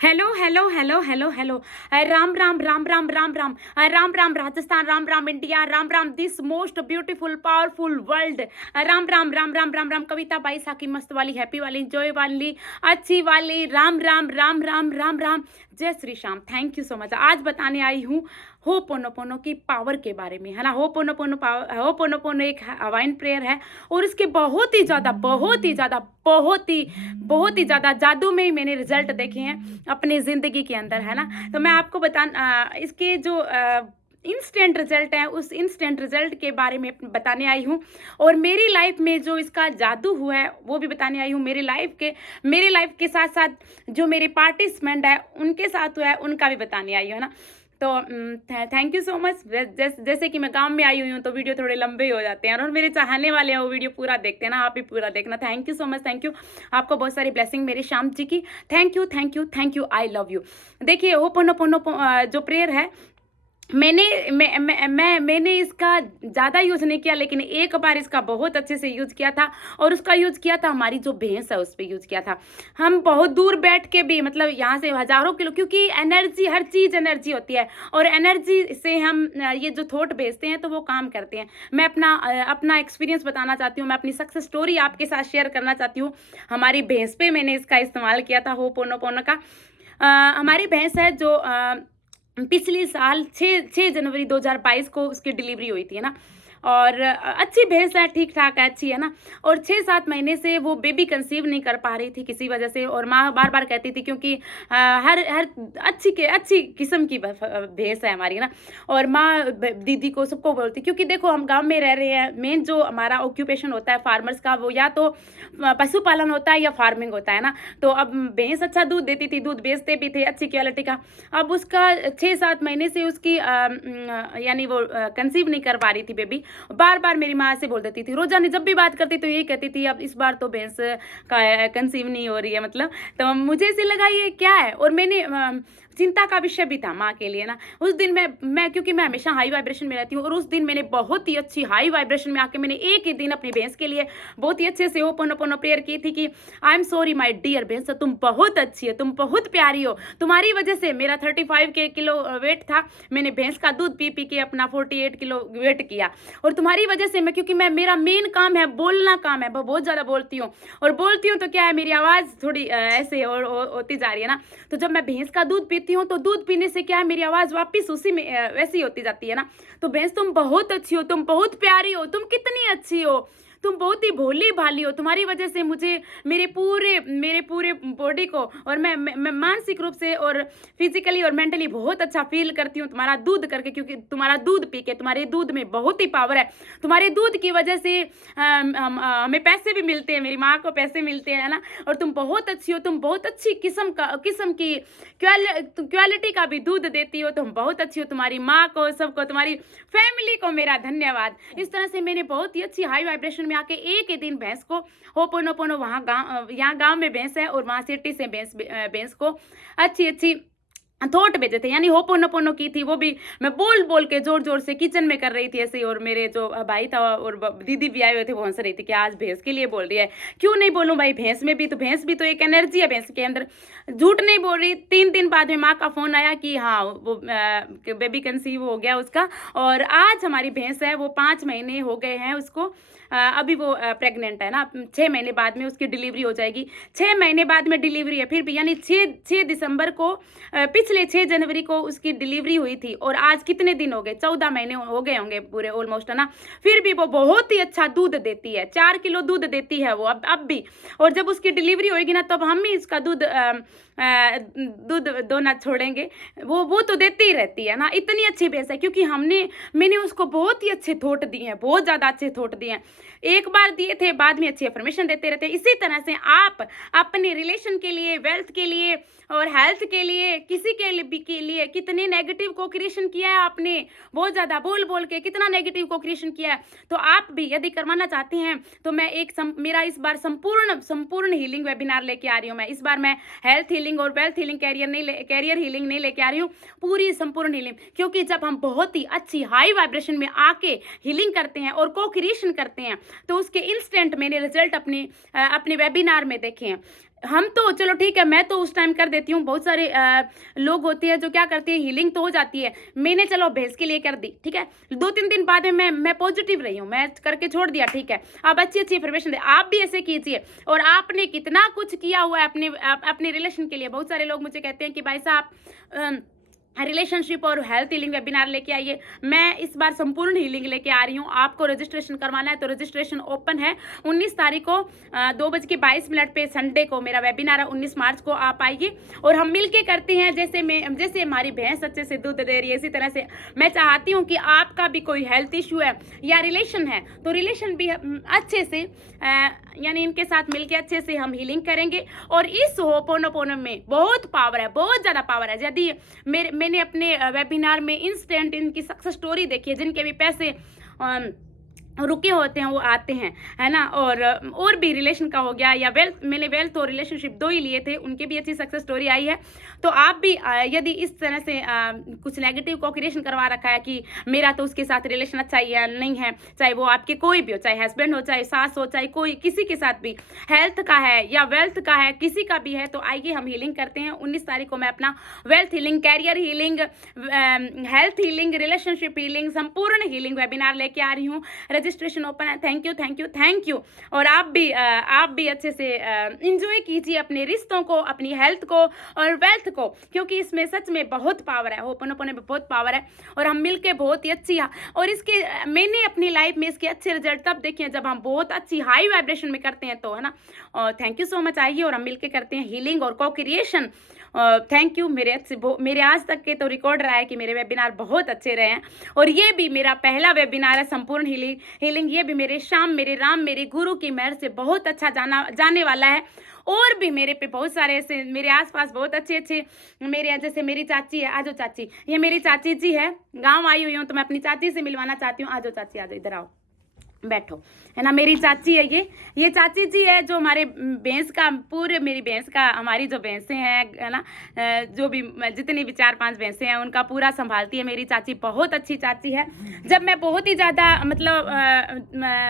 Hello hello hello hello hello. Ram Ram Ram Ram Ram Ram. Ram Ram Rajasthan, Ram Ram India, Ram Ram this most beautiful powerful world. Ram Ram Ram Ram Ram Ram. Kavita by साकी मस्त वाली, happy वाली, enjoy वाली, अच्छी वाली। राम राम राम राम राम राम। जय Shri Shyam. Thank you so much. आज बताने आई हूँ होपोनोपोनो की पावर के बारे में, है ना। होपोनोपोनो एक हवाइन प्रेयर है और इसके बहुत ही ज़्यादा बहुत ही ज़्यादा जादू में ही मैंने रिजल्ट देखे हैं अपनी ज़िंदगी के अंदर, है ना। तो मैं आपको इसके जो इंस्टेंट रिजल्ट है, उस इंस्टेंट रिजल्ट के बारे में बताने आई हूँ। और मेरी लाइफ में जो इसका जादू हुआ है वो भी बताने आई हूँ। मेरे लाइफ के साथ साथ जो मेरे पार्टिसिपेंट है उनके साथ हुआ है उनका भी बताने आई हूँ, है ना। तो थैंक यू सो मच। जैसे कि मैं काम में आई हुई हूँ तो वीडियो थोड़े लंबे हो जाते हैं और मेरे चाहने वाले हैं वो वीडियो पूरा देखते हैं ना। आप भी पूरा देखना। Thank you so much. Thank you. आपको बहुत सारी ब्लेसिंग मेरे श्याम जी की। Thank you thank you thank you. I love you. देखिए होपोनोपोनो जो प्रेयर है, मैंने इसका ज़्यादा यूज़ नहीं किया, लेकिन एक बार इसका बहुत अच्छे से यूज़ किया था। और उसका यूज़ किया था हमारी जो भैंस है उस पर यूज़ किया था। हम बहुत दूर बैठ के भी, मतलब यहाँ से हज़ारों किलो, क्योंकि एनर्जी, हर चीज़ एनर्जी होती है और एनर्जी से हम ये जो थॉट भेजते हैं तो वो काम करते हैं। मैं अपना एक्सपीरियंस बताना चाहती हूँ, मैं अपनी सक्सेस स्टोरी आपके साथ शेयर करना चाहती हूँ। हमारी भैंस पे मैंने इसका इस्तेमाल किया था होपोनोपोनो का। हमारी भैंस है जो पिछले साल 6 जनवरी 2022 को उसकी डिलीवरी हुई थी, है ना। और अच्छी भैंस है, ठीक ठाक है, अच्छी है ना। और 6-7 महीने से वो बेबी कंसीव नहीं कर पा रही थी किसी वजह से। और माँ बार बार कहती थी, क्योंकि हर हर अच्छी किस्म की भैंस है हमारी ना। और माँ दीदी को सबको बोलती, क्योंकि देखो हम गांव में रह रहे हैं, मेन जो हमारा ऑक्यूपेशन होता है फार्मर्स का, वो या तो पशुपालन होता है या फार्मिंग होता है ना। तो अब भैंस अच्छा दूध देती थी, दूध बेचते भी थे अच्छी क्वालिटी का। अब उसका 6-7 महीने से उसकी यानी वो कंसीव नहीं कर पा रही थी बेबी। बार बार मेरी माँ से बोल देती थी, रोजाना जब भी बात करती तो यही कहती थी, अब इस बार तो भैंस का कंसीव नहीं हो रही है, मतलब। तो मुझे ऐसे लगा ये क्या है। और मैंने चिंता का विषय भी था माँ के लिए ना। उस दिन मैं क्योंकि मैं हमेशा हाई वाइब्रेशन में रहती हूँ, और उस दिन मैंने बहुत ही अच्छी हाई वाइब्रेशन में आके मैंने एक ही दिन अपनी भैंस के लिए बहुत ही अच्छे से होपोनोपोनो प्रेयर की थी कि I am sorry my dear भैंस, तुम बहुत अच्छी है, तुम बहुत प्यारी हो, तुम्हारी वजह से मेरा 35 किलो वेट था। मैंने भैंस का दूध पी पी के अपना 48 किलो वेट किया। और तुम्हारी वजह से क्योंकि मेरा मेन काम है बोलना, काम है, बहुत ज़्यादा बोलती हूँ। और बोलती हूँ तो क्या है, मेरी आवाज़ थोड़ी ऐसे और होती जा रही है ना। तो जब मैं भैंस का दूध पीती हूँ तो दूध पीने से क्या है, मेरी आवाज़ वापस उसी में वैसी होती जाती है ना। तो भैंस तुम बहुत अच्छी हो, तुम बहुत प्यारी हो, तुम कितनी अच्छी हो, तुम बहुत ही भोली भाली हो। तुम्हारी वजह से मुझे मेरे पूरे बॉडी को, और मैं मानसिक रूप से और फिजिकली और मेंटली बहुत अच्छा फील करती हूँ तुम्हारा दूध करके, क्योंकि तुम्हारा दूध पी के, तुम्हारे दूध में बहुत ही पावर है। तुम्हारे दूध की वजह से हमें पैसे भी मिलते हैं, मेरी माँ को पैसे मिलते हैं ना। और तुम बहुत अच्छी हो, तुम बहुत अच्छी किस्म की क्वालिटी का भी दूध देती हो, तुम बहुत अच्छी हो। तुम्हारी माँ को, सबको, तुम्हारी फैमिली को मेरा धन्यवाद। इस तरह से मैंने बहुत ही अच्छी हाई वाइब्रेशन में आके एक ही दिन भैंस को होपोनोपोनो, यहाँ गांव में भैंस है और वहाँ सिटी से भैंस को अच्छी थोट भेजे थे, यानी होपोनोपोनो की थी। वो भी मैं बोल बोल के जोर जोर से किचन में कर रही थी ऐसे। और मेरे जो भाई था और दीदी भी आए हुए थे, वो हंस रही थी कि आज भैंस के लिए बोल रही है। क्यों नहीं बोलूं भाई, भैंस भी तो एक एनर्जी है भैंस के अंदर। झूठ नहीं बोल रही। 3 दिन बाद में माँ का फोन आया कि हाँ वो बेबी कंसीव हो गया उसका। और आज हमारी भैंस है वो 5 महीने हो गए हैं उसको। अभी वो प्रेग्नेंट है ना। 6 महीने बाद में उसकी डिलीवरी हो जाएगी। 6 महीने बाद में डिलीवरी है फिर भी, यानी 6 दिसंबर को, पिछले 6 जनवरी को उसकी डिलीवरी हुई थी। और आज कितने दिन हो गए, 14 महीने हो गए होंगे पूरे ऑलमोस्ट, है ना। फिर भी वो बहुत ही अच्छा दूध देती है, 4 किलो दूध देती है वो अब भी। और जब उसकी डिलीवरी होगी ना, तब हम ही इसका दूध दोना छोड़ेंगे। वो तो देती ही रहती है ना। इतनी अच्छी भैंस है, क्योंकि मैंने उसको बहुत ही अच्छे थॉट दिए हैं, बहुत ज़्यादा अच्छे थॉट दिए हैं। एक बार दिए थे, बाद में अच्छी इन्फॉर्मेशन देते रहते हैं। इसी तरह से आप अपने रिलेशन के लिए, वेल्थ के लिए और हेल्थ के लिए, किसी के लिए कितने नेगेटिव को क्रिएशन किया है आपने, बहुत ज़्यादा बोल बोल के कितना नेगेटिव को क्रिएशन किया है। तो आप भी यदि करवाना चाहते हैं तो मैं मेरा इस बार संपूर्ण हीलिंग वेबिनार लेके आ रही हूँ। मैं इस बार मैं हेल्थ हीलिंग और वेल्थ हीलिंग, कैरियर हीलिंग नहीं लेके आ रही हूँ, पूरी संपूर्ण हीलिंग। क्योंकि जब हम बहुत ही अच्छी हाई वाइब्रेशन में आके हीलिंग करते हैं और को क्रिएशन करते हैं, तो उसके इंस्टेंट मैंने रिजल्ट अपने वेबिनार में देखे हैं। हम तो चलो ठीक है, मैं तो उस टाइम कर देती हूँ। बहुत सारे लोग होते हैं जो क्या करते हैं, हीलिंग तो हो जाती है, मैंने चलो भैंस के लिए कर दी, ठीक है, 2-3 दिन बाद में मैं पॉजिटिव रही हूँ, मैं करके छोड़ दिया, ठीक है। अब अच्छी अच्छी इन्फॉर्मेशन दे, आप भी ऐसे कीजिए। और आपने कितना कुछ किया हुआ है अपने रिलेशन के लिए। बहुत सारे लोग मुझे कहते हैं कि भाई साहब रिलेशनशिप और हेल्थ हीलिंग वेबिनार लेके आइए। मैं इस बार संपूर्ण हीलिंग लेके आ रही हूँ। आपको रजिस्ट्रेशन करवाना है तो रजिस्ट्रेशन ओपन है। 19 तारीख को 2:22 पे संडे को मेरा वेबिनार है। 19 मार्च को आप आइए और हम मिलके करते हैं। जैसे हमारी भैंस अच्छे से दूध दे रही है, इसी तरह से मैं चाहती हूँ कि आपका भी कोई हेल्थ इशू है या रिलेशन है तो रिलेशन भी अच्छे से यानी इनके साथ मिलके अच्छे से हम हीलिंग करेंगे। और इस होपोनोपोनो में बहुत पावर है, बहुत ज़्यादा पावर है। यदि मैंने अपने वेबिनार में इंस्टेंट इनकी सक्सेस स्टोरी देखी है, जिनके भी पैसे रुके होते हैं वो आते हैं, है ना। और भी रिलेशन का हो गया या मैंने वेल्थ और रिलेशनशिप 2 ही लिए थे, उनकी भी अच्छी सक्सेस स्टोरी आई है। तो आप भी यदि इस तरह से कुछ नेगेटिव कोक्रिएशन करवा रखा है कि मेरा तो उसके साथ रिलेशन अच्छा ही है नहीं है, चाहे वो आपके कोई भी हो, चाहे हस्बैंड हो, चाहे सास हो, चाहे कोई किसी के साथ भी, हेल्थ का है या वेल्थ का है, किसी का भी है, तो आइए हम हीलिंग करते हैं। 19 तारीख को मैं अपना wealth healing, career healing, health healing, relationship healing, संपूर्ण हीलिंग वेबिनार लेके आ रही हूँ। रजिस्ट्रेशन ओपन है। Thank you thank you thank you. और आप भी अच्छे से इंजॉय कीजिए अपने रिश्तों को, अपनी हेल्थ को और वेल्थ को, क्योंकि इसमें सच में बहुत पावर है। होपोनोपोनो में बहुत पावर है और हम मिलके बहुत ही अच्छी है। और इसके मैंने अपनी लाइफ में इसके अच्छे रिजल्ट तब देखे हैं जब हम बहुत अच्छी हाई वाइब्रेशन में करते हैं, तो है ना। और थैंक यू सो मच। आइए और हम मिलके करते हैं हीलिंग और को क्रिएशन। Thank you. मेरे आज तक के तो रिकॉर्ड रहा है कि मेरे वेबिनार बहुत अच्छे रहे हैं। और ये भी मेरा पहला वेबिनार है संपूर्ण हीलिंग। ये भी मेरे राम मेरे गुरु की मेहर से बहुत अच्छा जाने वाला है। और भी मेरे पे बहुत सारे ऐसे मेरे आसपास बहुत अच्छे मेरे, जैसे मेरी चाची है, आजो चाची, ये मेरी चाची जी है, गांव आई हुई हूँ तो मैं अपनी चाची से मिलवाना चाहती हूँ। आजो चाची, आजो, इधर आओ, बैठो, है ना। मेरी चाची है ये चाची जी है जो हमारे मेरी भैंस का, हमारी जो भैंसें हैं, है ना, जो भी जितनी भी 4-5 भैंसें हैं उनका पूरा संभालती है मेरी चाची। बहुत अच्छी चाची है। जब मैं बहुत ही ज़्यादा मतलब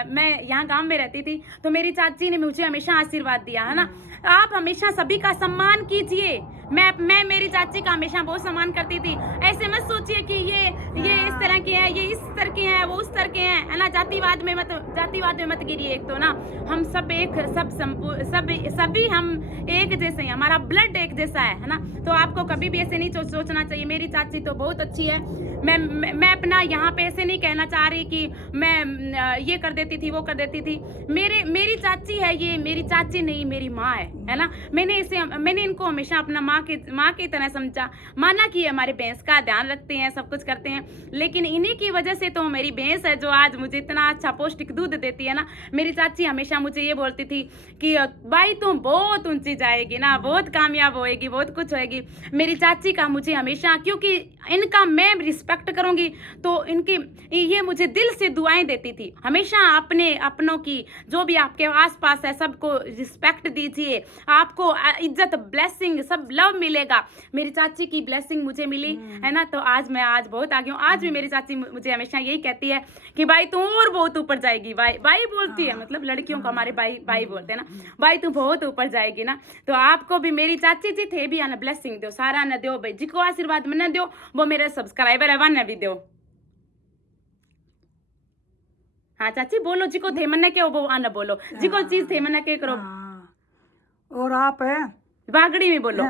मैं यहाँ गांव में रहती थी तो मेरी चाची ने मुझे हमेशा आशीर्वाद दिया, है ना। आप हमेशा सभी का सम्मान कीजिए। मैं मेरी चाची का हमेशा बहुत सम्मान करती थी। ऐसे मत सोचिए कि ये इस तरह के हैं, ये इस तरह के हैं, वो उस तरह के हैं, है ना। जातिवाद में मत गिरिए। एक तो ना हम सभी हम एक जैसे हैं, हमारा ब्लड एक जैसा है ना। तो आपको कभी भी ऐसे नहीं सोचना चाहिए। मेरी चाची तो बहुत अच्छी है। मैं अपना यहाँ पे ऐसे नहीं कहना चाह रही कि मैं ये कर देती थी, वो कर देती थी। मेरी चाची है, ये मेरी चाची नहीं, मेरी माँ है ना। मैंने इनको हमेशा अपना माँ की तरह समझा, माना कि हमारे भैंस का ध्यान रखते हैं, सब कुछ करते हैं। लेकिन इन्हीं की वजह से तो मेरी भैंस है जो आज मुझे इतना अच्छा पौष्टिक दूध देती है ना। मेरी चाची हमेशा मुझे ये बोलती थी कि भाई तुम बहुत ऊंची जाएगी ना, बहुत कामयाब होएगी, बहुत कुछ होएगी। मेरी चाची का मुझे हमेशा, क्योंकि इनका मैं रिस्पेक्ट करूंगी तो ये मुझे दिल से दुआएं देती थी हमेशा। अपनों की जो भी आपके आसपास है सबको रिस्पेक्ट दीजिए, आपको इज्जत, ब्लेसिंग, सब लव मिलेगा। मेरी चाची की ब्लेसिंग मुझे मिली, है ना। तो आज बहुत आगे हूँ। आज भी मेरी चाची मुझे हमेशा यही कहती है कि भाई तू और बहुत ऊपर जाएगी। भाई बोलती है, मतलब लड़कियों को हमारे भाई बोलते हैं ना, भाई तू बहुत ऊपर जाएगी ना। तो आपको भी मेरी चाची जी थे भी आना ब्लेसिंग दो, सारा न दो भाई, जिको आशीर्वाद में न दो वो मेरे सब्सक्राइबर है, वन भी दो। हाँ चाची बोलो, जिको थे मन के वो आना बोलो, जिको चीज थे मन के करो। और आप है बागड़ी में बोलो।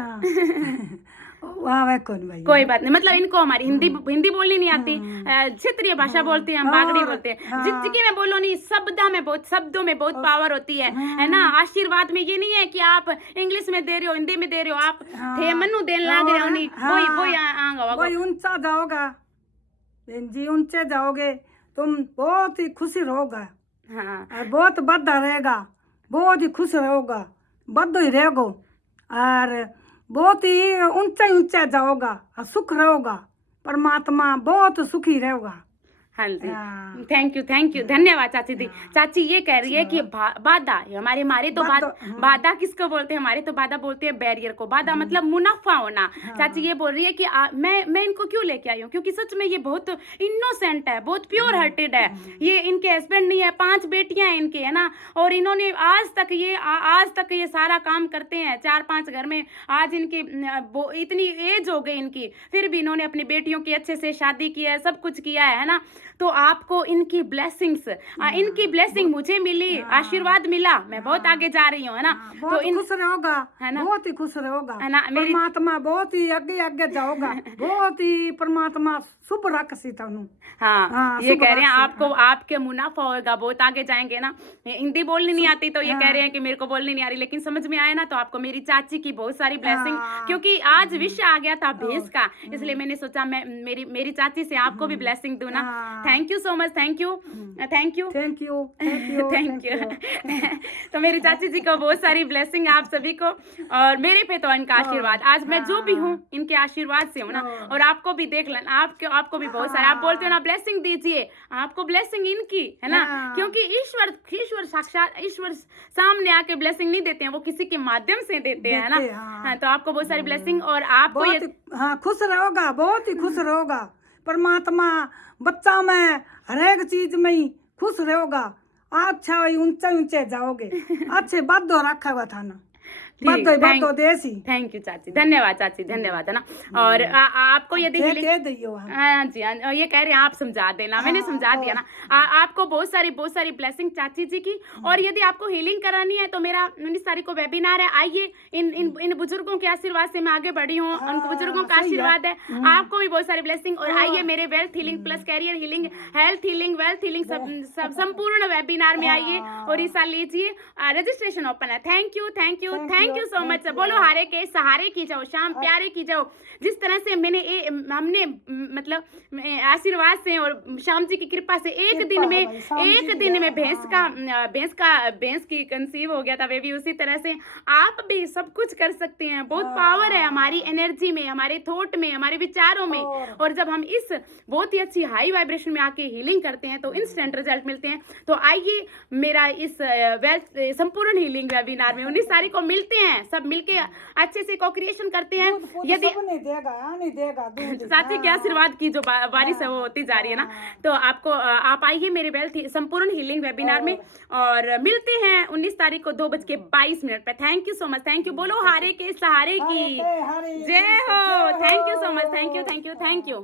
कोई बात नहीं, मतलब इनको हमारी हिंदी बोलनी नहीं आती, क्षेत्रीय भाषा बोलते हैं हम, बागड़ी बोलते हैं। जितकी में बोलो नहीं, शब्दों में बहुत पावर होती है ना। आशीर्वाद में ये नहीं है कि आप इंग्लिश में दे रहे हो, हिंदी में दे रहे हो, आप थे मनु देने लग रहे हो, नहीं वही ऊंचा जाओगा बहन जी, ऊंचे जाओगे तुम, बहुत ही खुशी रहोगा। हाँ, बहुत बद्धा रहेगा, बहुत ही खुश रहोगा, बद्ध ही रहेगो, और बहुत ही ऊंचा जाओगा और सुख रहोगा। परमात्मा बहुत सुखी रहेगा। हाँ जी, हाँ। थैंक यू, धन्यवाद चाची दी। चाची ये कह रही है कि बाधा हमारे तो बाधा किसको बोलते हैं, हमारे तो बाधा बोलते हैं बैरियर को। बाधा मतलब मुनाफा होना। चाची ये बोल रही है कि मैं इनको क्यों लेके आई हूँ, क्योंकि सच में ये बहुत इनोसेंट है, बहुत प्योर हार्टेड है। ये इनके हस्बैंड नहीं है, 5 बेटियां हैं इनके, है ना, और इन्होंने आज तक ये सारा काम करते हैं 4-5 घर में। आज इनकी इतनी एज हो गई इनकी, फिर भी इन्होंने अपनी बेटियों की अच्छे से शादी की है, सब कुछ किया है ना। तो आपको इनकी ब्लेसिंग मुझे मिली, आशीर्वाद मिला, मैं बहुत आगे जा रही हूँ, है ना। बहुत खुश रहोगा, है ना, बहुत ही खुश रहोगा, है ना। परमात्मा बहुत ही आगे जाओगा, बहुत ही परमात्मा शुभ रखसी थानू। हाँ, ये कह रहे हैं आपको आपके मुनाफा होगा, बहुत आगे जाएंगे ना। हिंदी बोलनी नहीं आती तो ये कह रहे हैं कि मेरे को बोलनी नहीं आ रही, लेकिन समझ में आया ना। तो आपको मेरी चाची की बहुत सारी ब्लेसिंग, क्योंकि आज विषय आ गया था भैंस का, इसलिए मैंने सोचा मैं मेरी चाची से आपको भी ब्लेसिंग दूं ना। Thank you so much, thank you. तो मेरी चाची जी को बहुत सारी ब्लेसिंग आप सभी को, और मेरे पे तो इनका आशीर्वाद। आज मैं जो भी हूँ इनके आशीर्वाद से हूँ ना। और आपको भी देख लेना, आपको भी बहुत सारे, आप बोलते हो ना ब्लेसिंग दीजिए, आपको ब्लेसिंग इनकी, है ना। क्योंकि ईश्वर साक्षात ईश्वर सामने आके ब्लेसिंग नहीं देते हैं, वो किसी के माध्यम से देते हैं, है ना। तो आपको बहुत सारी ब्लेसिंग, और आपको खुश रहोगा, बहुत ही खुश रहोगा। परमात्मा बच्चा में हर एक चीज में ही खुश रहोगा। अच्छा ऊंचे जाओगे, अच्छे बादो रखा हुआ था ना। थैंक यू चाची, धन्यवाद चाची, धन्यवाद, है ना। और आपको यदि हाँ जी, ये कह रहे हैं आप समझा देना, मैंने समझा दिया ना। आपको बहुत सारी ब्लेसिंग चाची जी की। और यदि आपको हीलिंग करानी है तो मेरा 19 तारीख को वेबिनार है। आइए, इन बुजुर्गों के आशीर्वाद से मैं आगे बढ़ी हूँ, उनको बुजुर्गों का आशीर्वाद है, आपको भी बहुत सारी ब्लेसिंग। और आइए मेरे wealth healing plus career healing, health healing, wealth healing, सब संपूर्ण वेबिनार में आइए और हिस्सा लीजिए। रजिस्ट्रेशन ओपन है। Thank you so much. बोलो हारे के सहारे की जाओ, शाम प्यारे की जाओ। जिस तरह से हमने मतलब आशीर्वाद से और शाम जी की कृपा से एक दिन में भैंस की कंसीव हो गया था बेबी, उसी तरह से आप भी सब कुछ कर सकते हैं। बहुत पावर है हमारी एनर्जी में, हमारे थॉट में, हमारे विचारों में। और जब हम इस बहुत ही अच्छी हाई वाइब्रेशन में आके हीलिंग करते हैं तो इंस्टेंट रिजल्ट मिलते हैं। तो आइए मेरा इस संपूर्ण हीलिंग वेबिनार में 19 तारीख को मिलते हैं, सब मिलके अच्छे से को क्रिएशन करते हैं। यदि चाची के आशीर्वाद की जो बारिश है वो होती जा रही है ना। तो आप आइए मेरे वेल्थ संपूर्ण हीलिंग वेबिनार में, और मिलते हैं 19 तारीख को 2:22 पे। Thank you so much, thank you. बोलो हारे के सहारे की जय हो। Thank you so much, thank you.